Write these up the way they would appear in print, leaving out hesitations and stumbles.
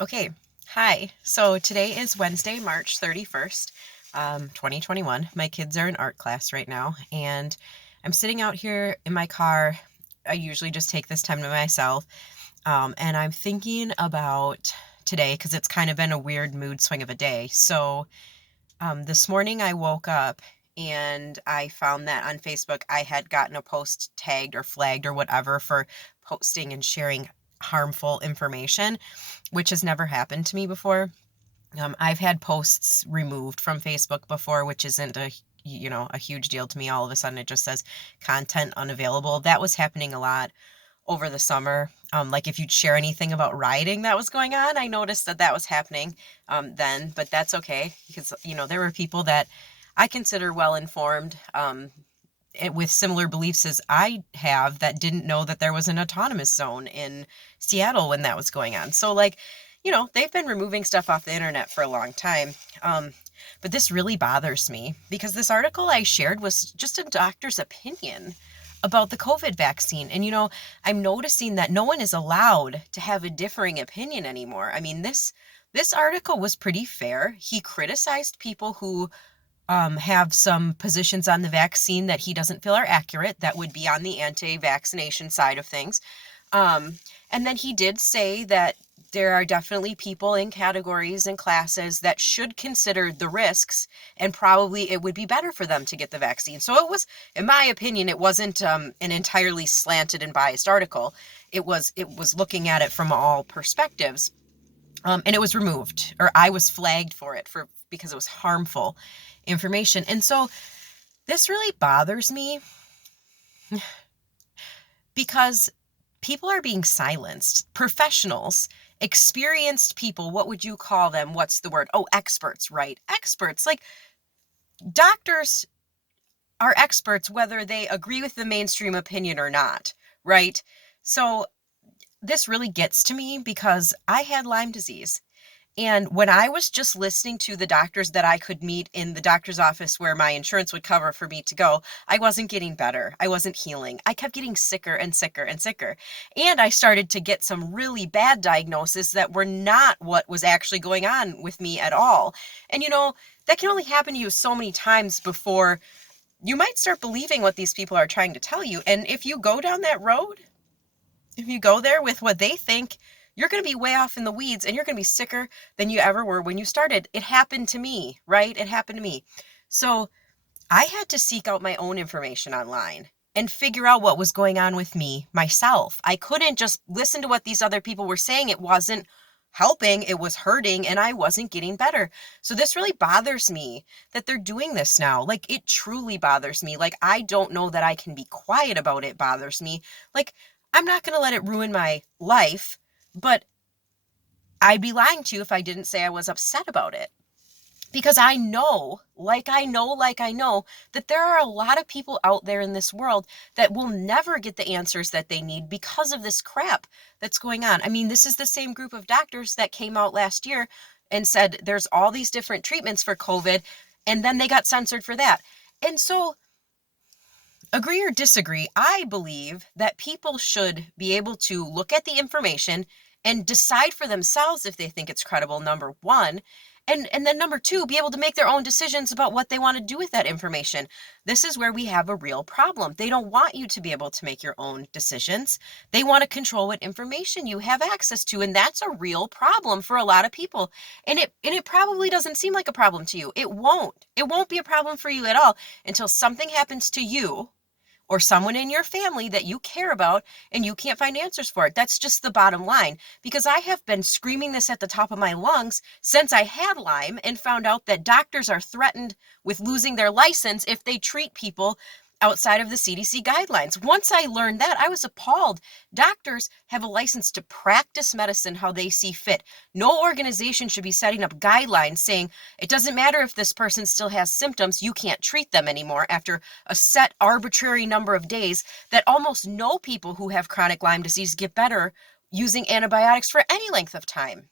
Okay, hi. So today is Wednesday, March 31st, 2021. My kids are in art class right now, and I'm sitting out here in my car. I usually just take this time to myself, and I'm thinking about today because it's kind of been a weird mood swing of a day. So this morning I woke up and I found that on Facebook I had gotten a post tagged or flagged or whatever for posting and sharing harmful information, which has never happened to me before. I've had posts removed from Facebook before, which isn't a huge deal to me. All of a sudden, it just says content unavailable. That was happening a lot over the summer. Like if you'd share anything about rioting that was going on, I noticed that was happening then. But that's okay because there were people that I consider well informed. With similar beliefs as I have that didn't know that there was an autonomous zone in Seattle when that was going on. So, like, they've been removing stuff off the internet for a long time. But this really bothers me because this article I shared was just a doctor's opinion about the COVID vaccine. And, I'm noticing that no one is allowed to have a differing opinion anymore. I mean, this article was pretty fair. He criticized people who have some positions on the vaccine that he doesn't feel are accurate. That would be on the anti-vaccination side of things. And then he did say that there are definitely people in categories and classes that should consider the risks, and probably it would be better for them to get the vaccine. So it was, in my opinion, it wasn't an entirely slanted and biased article. It was looking at it from all perspectives. And it was removed, or I was flagged for it because it was harmful information. And so this really bothers me because people are being silenced. Professionals, experienced people, what would you call them? What's the word? Oh, experts, right? Experts. Like doctors are experts whether they agree with the mainstream opinion or not, right? So this really gets to me because I had Lyme disease. And when I was just listening to the doctors that I could meet in the doctor's office where my insurance would cover for me to go, I wasn't getting better. I wasn't healing. I kept getting sicker and sicker and sicker. And I started to get some really bad diagnoses that were not what was actually going on with me at all. And that can only happen to you so many times before you might start believing what these people are trying to tell you. And if you go down that road, if you go there with what they think, you're going to be way off in the weeds and you're going to be sicker than you ever were when you started. It happened to me, right? It happened to me. So I had to seek out my own information online and figure out what was going on with me myself. I couldn't just listen to what these other people were saying. It wasn't helping, it was hurting, and I wasn't getting better. So this really bothers me that they're doing this now. Like, it truly bothers me. Like, I don't know that I can be quiet about it bothers me. Like, I'm not going to let it ruin my life, but I'd be lying to you if I didn't say I was upset about it. Because I know, that there are a lot of people out there in this world that will never get the answers that they need because of this crap that's going on. I mean, this is the same group of doctors that came out last year and said there's all these different treatments for COVID, and then they got censored for that. And so, agree or disagree, I believe that people should be able to look at the information and decide for themselves if they think it's credible, number one. And then number two, be able to make their own decisions about what they want to do with that information. This is where we have a real problem. They don't want you to be able to make your own decisions. They want to control what information you have access to. And that's a real problem for a lot of people. And it probably doesn't seem like a problem to you. It won't. It won't be a problem for you at all until something happens to you or someone in your family that you care about and you can't find answers for it. That's just the bottom line. Because I have been screaming this at the top of my lungs since I had Lyme and found out that doctors are threatened with losing their license if they treat people outside of the CDC guidelines. Once I learned that, I was appalled. Doctors have a license to practice medicine how they see fit. No organization should be setting up guidelines saying it doesn't matter if this person still has symptoms, you can't treat them anymore after a set arbitrary number of days, that almost no people who have chronic Lyme disease get better using antibiotics for any length of time.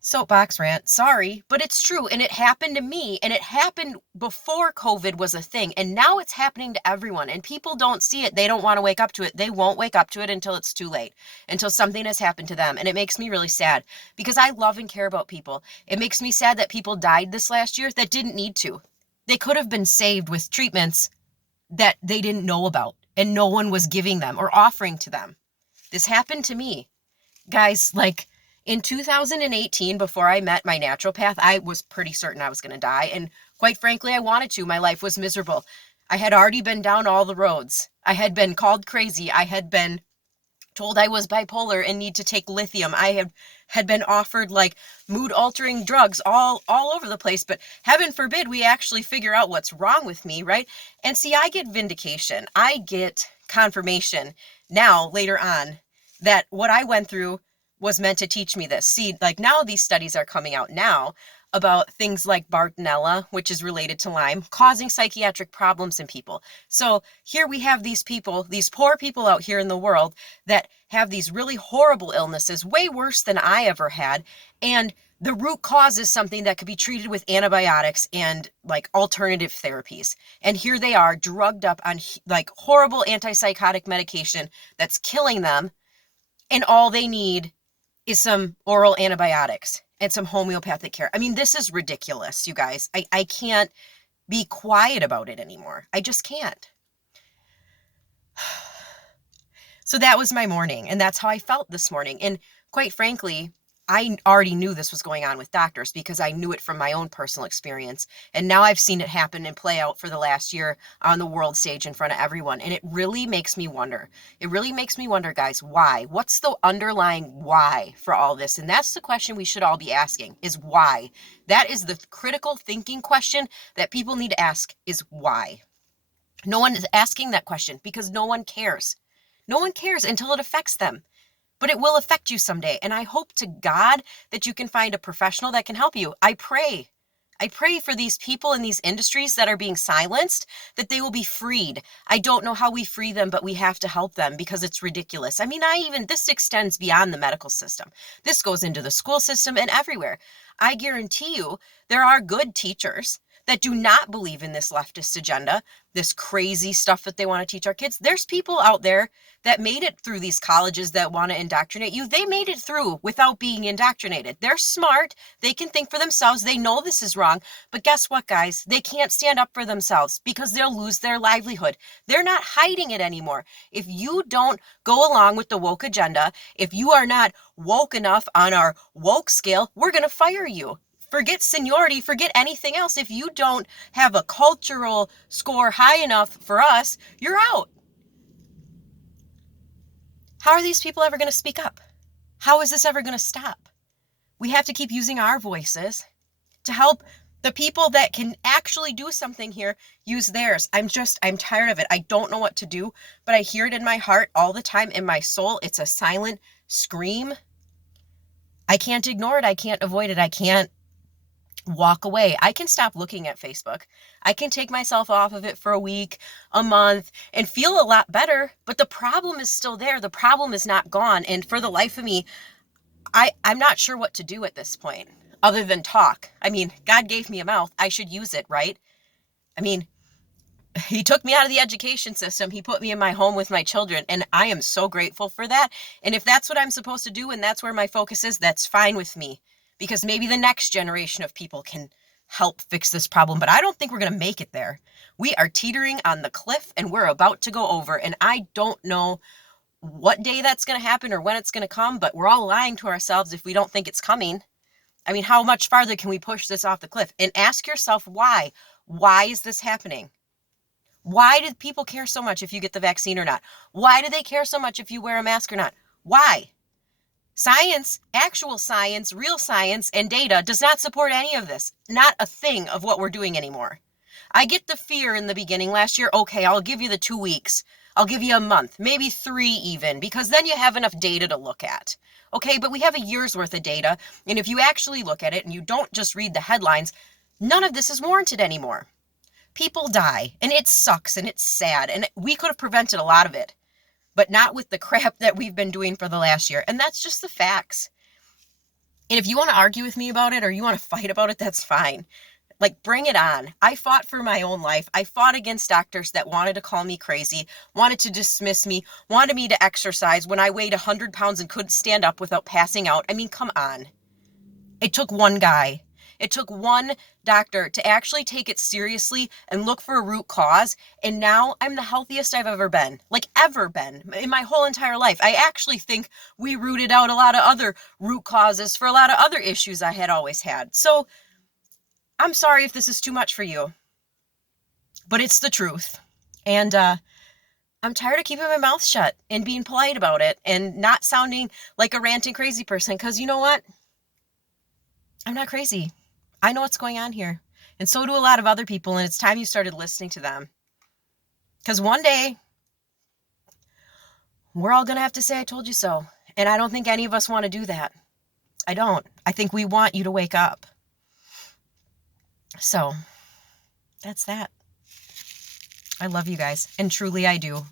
Soapbox rant, sorry, but it's true. And it happened to me, and it happened before COVID was a thing. And now it's happening to everyone. And people don't see it. They don't want to wake up to it. They won't wake up to it until it's too late, until something has happened to them. And it makes me really sad because I love and care about people. It makes me sad that people died this last year that didn't need to. They could have been saved with treatments that they didn't know about and no one was giving them or offering to them. This happened to me. Guys, like in 2018, before I met my naturopath, I was pretty certain I was going to die. And quite frankly, I wanted to. My life was miserable. I had already been down all the roads. I had been called crazy. I had been told I was bipolar and need to take lithium. I had been offered like mood altering drugs all over the place, but heaven forbid we actually figure out what's wrong with me, right? And see, I get vindication. I get confirmation now later on that what I went through was meant to teach me this. See, like now these studies are coming out now about things like Bartonella, which is related to Lyme, causing psychiatric problems in people. So here we have these people, these poor people out here in the world that have these really horrible illnesses, way worse than I ever had. And the root cause is something that could be treated with antibiotics and like alternative therapies. And here they are drugged up on like horrible antipsychotic medication that's killing them. And all they need is some oral antibiotics and some homeopathic care. I mean, this is ridiculous, you guys. I can't be quiet about it anymore. I just can't. So that was my morning, and that's how I felt this morning. And quite frankly, I already knew this was going on with doctors because I knew it from my own personal experience. And now I've seen it happen and play out for the last year on the world stage in front of everyone. And it really makes me wonder. It really makes me wonder, guys, why? What's the underlying why for all this? And that's the question we should all be asking, is why? That is the critical thinking question that people need to ask, is why? No one is asking that question because no one cares. No one cares until it affects them. But it will affect you someday. And I hope to God that you can find a professional that can help you. I pray for these people in these industries that are being silenced, that they will be freed. I don't know how we free them, but we have to help them because it's ridiculous. I mean, this extends beyond the medical system. This goes into the school system and everywhere. I guarantee you there are good teachers that do not believe in this leftist agenda, this crazy stuff that they want to teach our kids. There's people out there that made it through these colleges that want to indoctrinate you. They made it through without being indoctrinated. They're smart. They can think for themselves. They know this is wrong. But guess what, guys? They can't stand up for themselves because they'll lose their livelihood. They're not hiding it anymore. If you don't go along with the woke agenda, if you are not woke enough on our woke scale, we're going to fire you. Forget seniority, forget anything else. If you don't have a cultural score high enough for us, you're out. How are these people ever going to speak up? How is this ever going to stop? We have to keep using our voices to help the people that can actually do something here use theirs. I'm tired of it. I don't know what to do, but I hear it in my heart all the time, in my soul. It's a silent scream. I can't ignore it. I can't avoid it. I can't walk away. I can stop looking at Facebook. I can take myself off of it for a week, a month, and feel a lot better, but the problem is still there. The problem is not gone. And for the life of me, I'm not sure what to do at this point other than talk. I mean, God gave me a mouth. I should use it, right? I mean, he took me out of the education system. He put me in my home with my children, and I am so grateful for that. And if that's what I'm supposed to do and that's where my focus is, that's fine with me. Because maybe the next generation of people can help fix this problem. But I don't think we're going to make it there. We are teetering on the cliff and we're about to go over. And I don't know what day that's going to happen or when it's going to come, but we're all lying to ourselves if we don't think it's coming. I mean, how much farther can we push this off the cliff? And ask yourself why. Why is this happening? Why do people care so much if you get the vaccine or not? Why do they care so much if you wear a mask or not? Why? Science, actual science, real science, and data does not support any of this. Not a thing of what we're doing anymore. I get the fear in the beginning last year. Okay, I'll give you the 2 weeks. I'll give you a month, maybe 3 even, because then you have enough data to look at. Okay, but we have a year's worth of data, and if you actually look at it and you don't just read the headlines, none of this is warranted anymore. People die, and it sucks, and it's sad, and we could have prevented a lot of it. But not with the crap that we've been doing for the last year. And that's just the facts. And if you want to argue with me about it or you want to fight about it, that's fine. Like, bring it on. I fought for my own life. I fought against doctors that wanted to call me crazy, wanted to dismiss me, wanted me to exercise when I weighed 100 pounds and couldn't stand up without passing out. I mean, come on. It took one guy. It took one doctor to actually take it seriously and look for a root cause. And now I'm the healthiest I've ever been. Like, ever been in my whole entire life. I actually think we rooted out a lot of other root causes for a lot of other issues I had always had. So I'm sorry if this is too much for you, but it's the truth. And I'm tired of keeping my mouth shut and being polite about it and not sounding like a ranting crazy person. Because you know what? I'm not crazy. I know what's going on here. And so do a lot of other people. And it's time you started listening to them. Because one day, we're all going to have to say, I told you so. And I don't think any of us want to do that. I don't. I think we want you to wake up. So, that's that. I love you guys. And truly I do.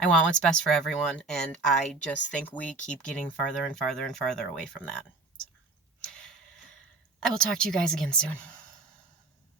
I want what's best for everyone. And I just think we keep getting farther and farther and farther away from that. So, I will talk to you guys again soon.